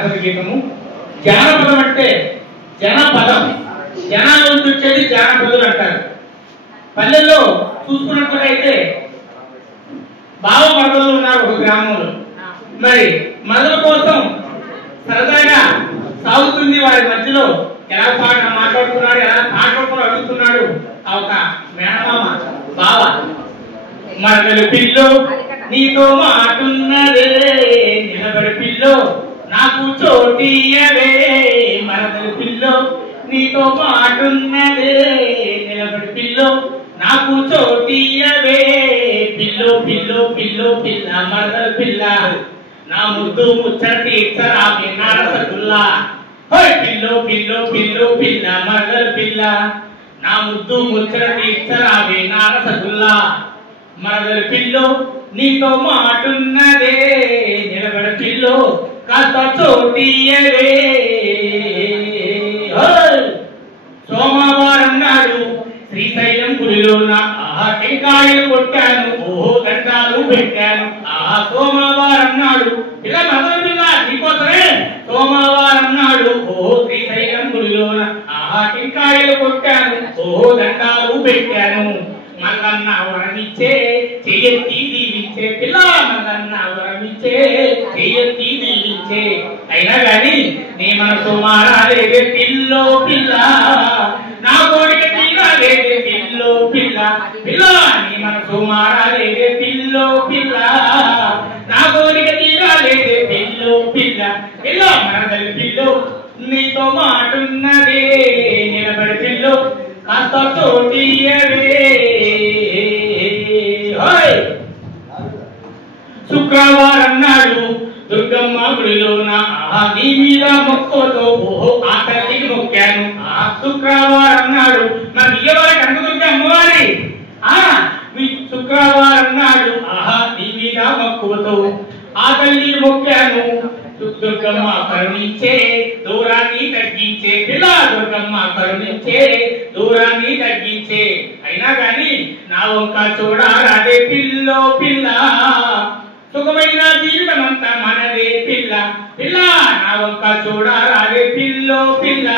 జానపద గీతము. జానపదం అంటే జనపదం, జనాల నుంచి వచ్చేది జానపదులు అంటారు. పల్లెల్లో చూసుకున్నట్లయితే బావ మరదలు ఉన్నారు ఒక గ్రామంలో. మరి మరదల కోసం సరదాగా సాగుతుంది వారి మధ్యలో. ఎలా మాట్లాడుతున్నాడు, ఎలా మాట్లాడుకుని అడుగుతున్నాడు ఆ ఒక మేనమామ బావ. మరదలు పిల్లో నీతో మాటున్నదే, నిలబడి పిల్లో నాకు చోటియవే. మరదలు పిల్లో నీతో మాటున్నదే, నిలబడి పిల్లో నాకు చోటియవే. పిల్లో పిల్లో పిల్లో పిల్ల మరదలు పిల్ల, నా ముద్దు ముచ్చట తీర్చరావే నా రసగుల్లా. పిల్లో పిల్లో పిల్లో పిల్ల మరదలు పిల్ల, నా ముద్దు ముచ్చట తీర్చరావే నా రసగుల్లా. మరదలు పిల్లో నీతో మాటున్నదే, నిలబడ పిల్లో కాస్త చోటియవే. సోమవారం నాడు శ్రీశైలం గుడిలోన టెంకాయలు కొట్టాను, ఓహో దండాలు పెట్టాను. సోమవారం నాడు ఇలా మరదలు పిల్ల నీకోసమే సోమవారం నాడు ఓహో శ్రీశైలం గుడిలోన టెంకాయలు కొట్టాను, ఓహో దండాలు పెట్టాను. మల్లన్న వరమిచ్చే చెయ్యెత్తి దీవించే పిల్ల, మల్లన్న వరమిచ్చే చెయ్యెత్తి దీవించే. అయినా గాని నీ మనసు మారాలేదే పిల్లో పిల్ల, నా కోరిక తీరాలేదే పిల్లో పిల్ల. పిల్ల నీ మనసు మారాలేదే పిల్లో పిల్ల, నా కోరిక తీరాలేదే పిల్లో పిల్ల. పిల్ల మరదలు పిల్లో నీతో మాటున్నదే, నిలబడి పిల్లో కాస్త చోటియవే. శుక్రవారం నాడు దుర్గమ్మ గుడిలోన నీ మీద మొక్కతో ఓహో ఆ తల్లికి మొక్కాను. శుక్రవారం నాడు మరి ఇయ్యవారి కనకదుర్గ అమ్మవారి శుక్రవారం నాడు నీ మీద మొక్కుతో ఆ తల్లి మొక్కాను. దుర్గమ్మ కరుణించే దూరాన్ని తగ్గించే పిల్ల, దుర్గమ్మ కరుణించే దూరాన్ని తగ్గించే. అయినా గాని నా ఒక్క చూడాలదే పిల్లో పిల్ల, సుఖమైన జీవితం అంతా మనదే పిల్ల. పిల్ల నా ఒక్క చూడాలదే పిల్లో పిల్ల,